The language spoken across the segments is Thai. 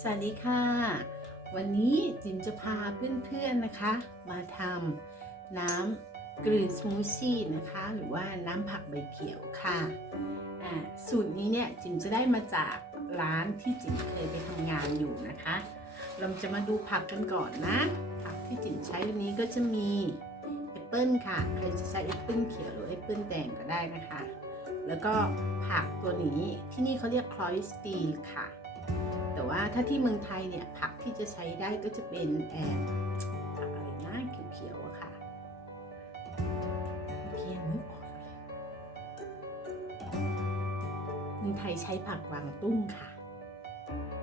สวัสดีค่ะ วันนี้จิมจะพาเพื่อนๆนะคะ มาทำน้ำกรีนสมูทซี่นะคะ หรือว่าน้ำผักใบเขียวค่ะสูตรนี้เนี่ยจิมจะได้มาจากร้านที่จิมเคยไปทำงานอยู่นะคะ เราจะมาดูผักกันก่อนนะ ผักที่จิมใช้วันนี้ก็จะมีแอปเปิลค่ะใครจะใช้แอปเปิลเขียวหรือแอปเปิลแดงก็ได้นะคะ แล้วก็ผักตัวนี้ที่นี่เขาเรียกคลอยสตีลค่ะ แต่ว่าถ้าที่เมืองไทยเนี่ยผักที่จะใช้ได้ก็จะเป็นแอบผักอะไรนะเขียวๆอะค่ะเพียงนึกออกเลยเมืองไทยใช้ผักกวางตุ้งค่ะ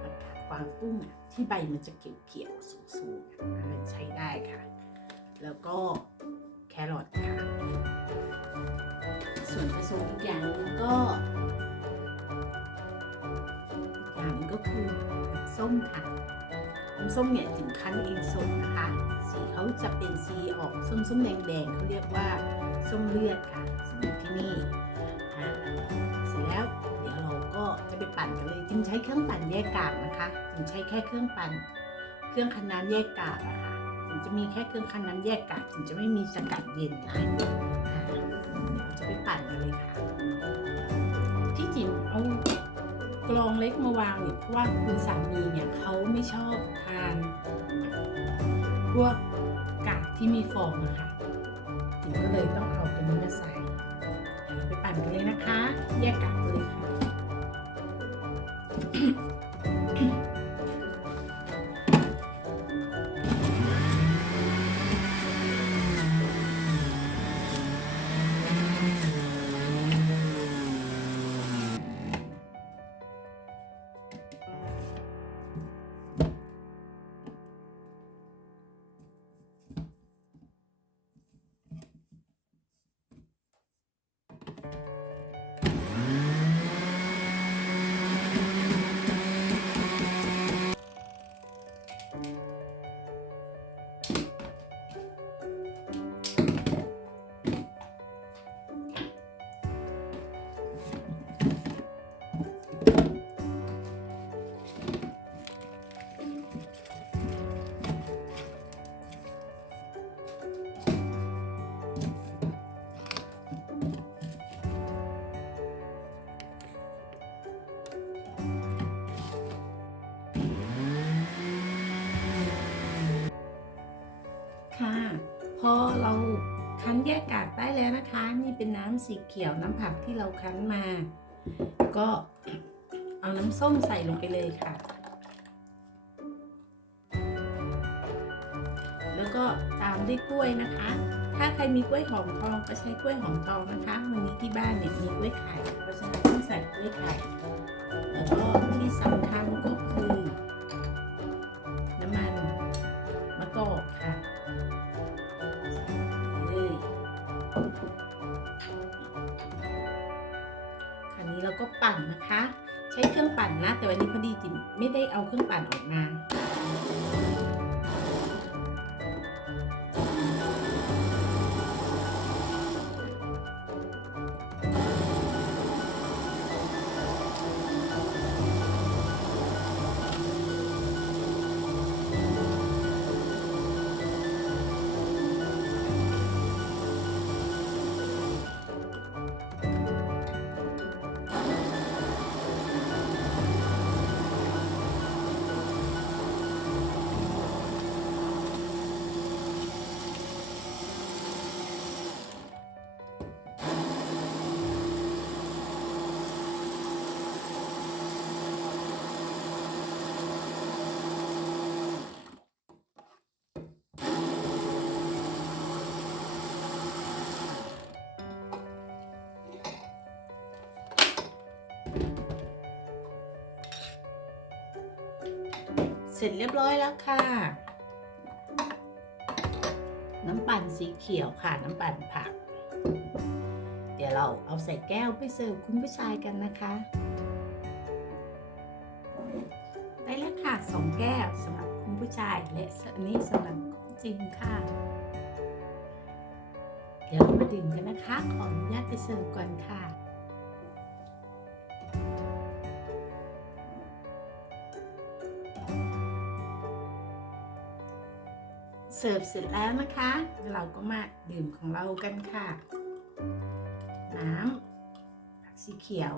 ผักกวางตุ้งอะที่ใบมันจะเขียวๆสูงๆอันนั้นใช้ได้ค่ะ แล้วก็แครอทค่ะ ส่วนผสมอีกอย่างนึงก็ อย่างนึงก็คือส้มค่ะน้ำส้มเนี่ยจิ๋มคั้นเองสดนะคะ สีเขาจะเป็นสีออกส้มๆแดงๆเขาเรียกว่าส้มเลือดค่ะสำหรับที่นี่เสร็จแล้วเดี๋ยวเราก็จะไปปั่นกันเลยจิมใช้เครื่องปั่นแยกกากนะคะจิมใช้แค่เครื่องปั่น เครื่องคั้นน้ำแยกกากอะค่ะจิมจะมีแค่เครื่องคั้นน้ำแยกกากจิมจะไม่มีสกัดเย็นนะเดี๋ยวจะไปปั่นกันเลยค่ะ ที่จิมเอา กรองเล็กมาวางเนี่ยเพราะว่าคุณสามีเนี่ยเขาไม่ชอบทานพวกกากที่มีฟองอะค่ะถึงก็เลยต้องเอาตัวนี้มาใส่ไปปั่นกันเลยนะคะ แยกกากเลยค่ะ แยกกากได้แล้วนะคะ นี่เป็นน้ำสีเขียวน้ำผักที่เราคั้นมา ก็เอาน้ำส้มใส่ลงไปเลยค่ะ แล้วก็ตามด้วยกล้วยนะคะ ถ้าใครมีกล้วยหอมทองก็ใช้กล้วยหอมทองนะคะวันนี้ที่บ้านเนี่ยมีกล้วยไข่เพราะฉะนั้นต้องใส่กล้วยไข่แล้วก็ที่สำคัญก็ คราวนี้เราก็ปั่นนะคะ ใช้เครื่องปั่นนะ แต่วันนี้พอดีจิมไม่ได้เอาเครื่องปั่นออกมา เสร็จเรียบร้อยแล้วค่ะ น้ำปั่นสีเขียวค่ะ น้ำปั่นผัก เดี๋ยวเราเอาใส่แก้วไปเสิร์ฟคุณผู้ชายกันนะคะ ได้แล้วค่ะสองแก้วสำหรับคุณผู้ชายและอันนี้สำหรับคุณจิมค่ะ เดี๋ยวเรามาดื่มกันนะคะ ขออนุญาตไปเสิร์ฟก่อนค่ะ เสิร์ฟเสร็จแล้วนะคะ เราก็มาดื่มของเรากันค่ะ น้ำผักสีเขียว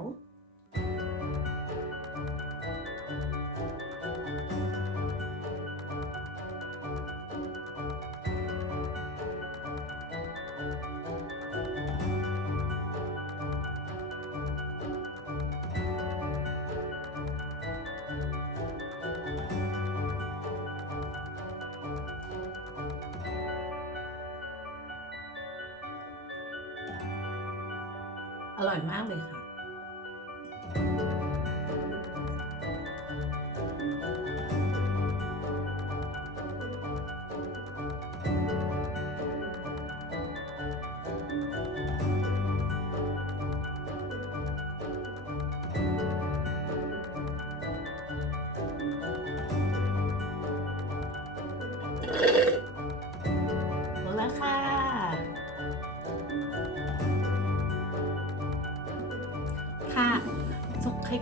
อร่อยมากเลยค่ะ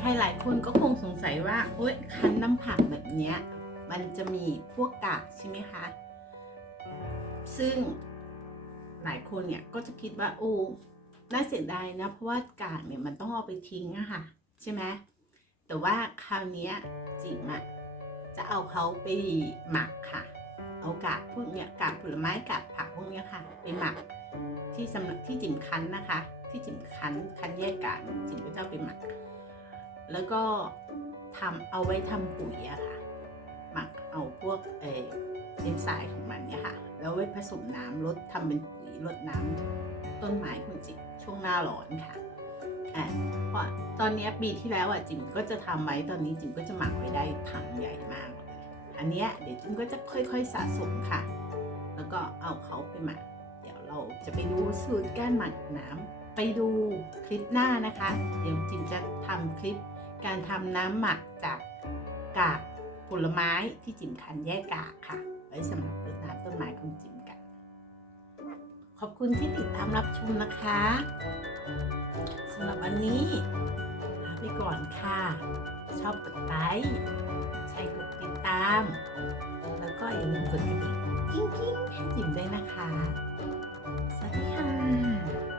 ใครหลายคนก็คงสงสัยว่าโอ๊ยคั้นน้ำผักแบบเนี้ยมันจะมีพวกกากใช่ไหมคะ ซึ่งหลายคนเนี่ยก็จะคิดว่าโอ้น่าเสียดายนะ เพราะว่ากากเนี่ยมันต้องเอาไปทิ้งอะค่ะ ใช่ไหมแต่ว่าคราวนี้จิ๋มอะจะเอาเขาไปหมักค่ะ เอากากพวกเนี้ยกากผลไม้กากผักพวกเนี้ยค่ะ ไปหมักที่สำหรับที่จิ๋มคั้นนะคะ ที่จิ๋มคั้นคั้นแยกกากจิ๋มก็จะเอาไปหมัก แล้วก็ทำเอาไว้ทำปุ๋ยอะค่ะ หมักเอาพวกเอเอนไซม์ของมันเนี่ยค่ะ แล้วไว้ผสมน้ำลดทำเป็นปุ๋ยลดน้ำต้นไม้ของจิ๋มช่วงหน้าร้อนค่ะอ่าเพราะตอนนี้ปีที่แล้วอะจิมก็จะทำไว้ตอนนี้จิมก็จะหมักไว้ได้ถังใหญ่มากเลยอันเนี้ยเดี๋ยวจิมก็จะค่อยๆสะสมค่ะ แล้วก็เอาเขาไปหมัก เดี๋ยวเราจะไปดูสูตรการหมักน้ำไปดูคลิปหน้านะคะ เดี๋ยวจิมจะทำคลิป การทำน้ำหมักจากกากผลไม้ที่จิมคันแยกกากค่ะ ไว้สำหรับรดน้ำต้นไม้ของจิมกัน ขอบคุณที่ติดตามรับชมนะคะสำหรับวันนี้ลาไปก่อนค่ะ ชอบกดไลค์ใช่กดติดตาม แล้วก็อย่าลืมกดกระดิ่งกิ้งกิ้งให้จิ๋มด้วยนะคะ สวัสดีค่ะ